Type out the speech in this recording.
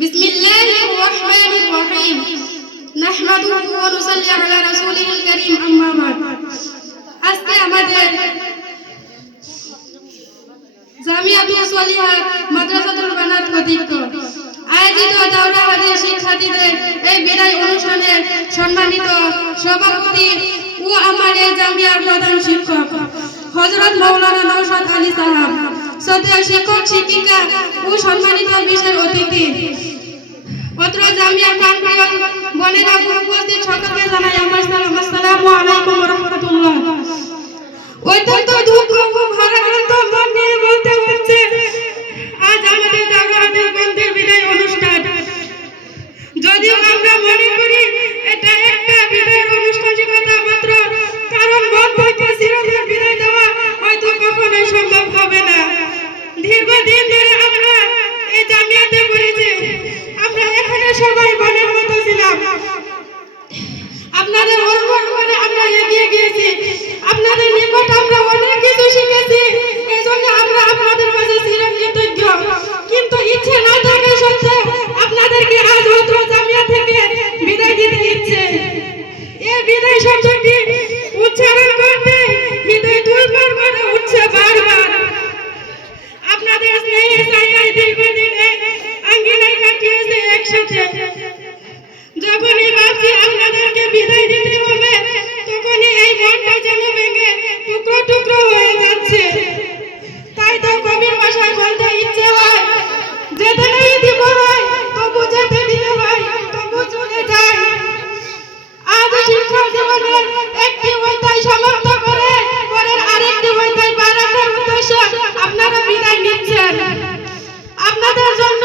বিসমিল্লাহির রহমানির রহিম নাহমাদুহু ওয়া নুসাল্লি আলা রাসূলিল কারীম আম্মা বাদ। আজকে আমাদের জামিয়াতুস সলিহা মাদ্রাসাতুল বানাত কর্তৃক আয়োজিত দাওরাবাদী শিক্ষার্থীদের এই বিদায় অনুষ্ঠানে সম্মানিত সভাপতি ও আমাদের জামিয়ার প্রধান শিক্ষক হযরত মাওলানা নওশাদ আলী সাহেব, শ্রদ্ধেয় শিক্ষক শিক্ষিকা ও সম্মানিত বিশেষ অতিথি, অত্র জামিয়া প্রাঙ্গণে বনেরা উপস্থিত সকলকে জানাই আমার সালাম। আসসালামু আলাইকুম ওয়া রাহমাতুল্লাহ। অত্যন্ত দুঃখ ও ভারাক্রান্ত মন নিয়ে বলতে হচ্ছে, আজ আমাদের দাওরাবাদী বন্ধের বিদায় অনুষ্ঠান। যদিও আমরা মনে করি এটা একটা বিদায় অনুষ্ঠানের কথা মাত্র, কারণ বন্ধ থেকে চিরদিন বিদায় দেওয়া হয়তো কখনোই সম্ভব হবে না। দীর্ঘদিন ধরে আমরা এই জামিয়াতে পড়েছি, আমরা এখানে সবাই বোনের মতো ছিলাম। আপনাদের অনুভব করে আমরা এগিয়ে গিয়েছি, আপনাদের নিকট আমরা অনেক কিছু শিখেছি। এই জন্য আমরা আপনাদের কাছে চিরকৃতজ্ঞ। কিন্তু ইচ্ছে না থাকা সত্ত্বেও আপনাদেরকে আজ অত্র জামিয়া থেকে বিদায় দিতে ইচ্ছে। এই বিদায় শব্দটি উচ্চারণ করতে হৃদয় দুলবার করে উঠছে বারবার। আপনাদের স্নেহে ছায়ায় দীর্ঘদিন আঙ্গিনায় কাটিয়েছে একসাথে। যখনই ভাবছি আপনাদেরকে বিদায় দিতে হবে, তখনই এই মনটা যেন ভেঙে টুকরো টুকরো হয়ে যাচ্ছে। তাই তো কবির ভাষায় বলতে ইচ্ছে হয়, যেতে নেই দিব হয় তবু যেতে দিতে হয়, তবু চলে যায়। আজ শিক্ষা জীবনের একটি অধ্যায় সমাপ্ত করে পরের আরেকটি অধ্যায় পার করার উদ্দেশ্যে আপনারা বিদায় নিচ্ছেন। আপনাদের জন্য